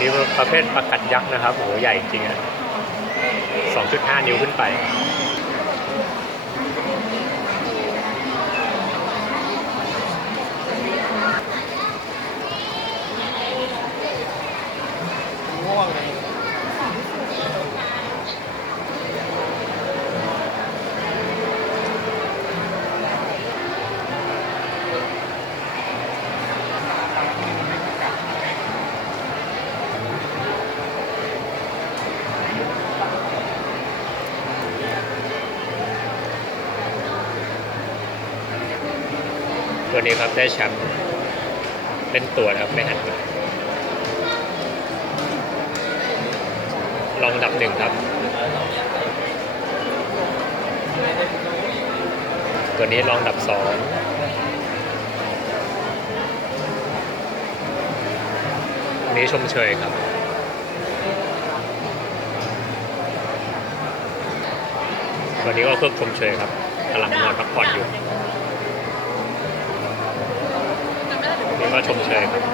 นี้ประเภทประกัดยักษ์นะครับโอ้โหใหญ่จริงอะ2.5 นิ้วขึ้นไป ตัวนี้ครับได้แชมป์เล่นตัวนะครับไม่หันมาลองดับหนึ่งครับ ตัวนี้ลองดับสองนี้ชมเชยครับตัวนี้ก็เพิ่มชมเชยครับกำลังนอนพักผ่อนอยู่ ชมเชยครับ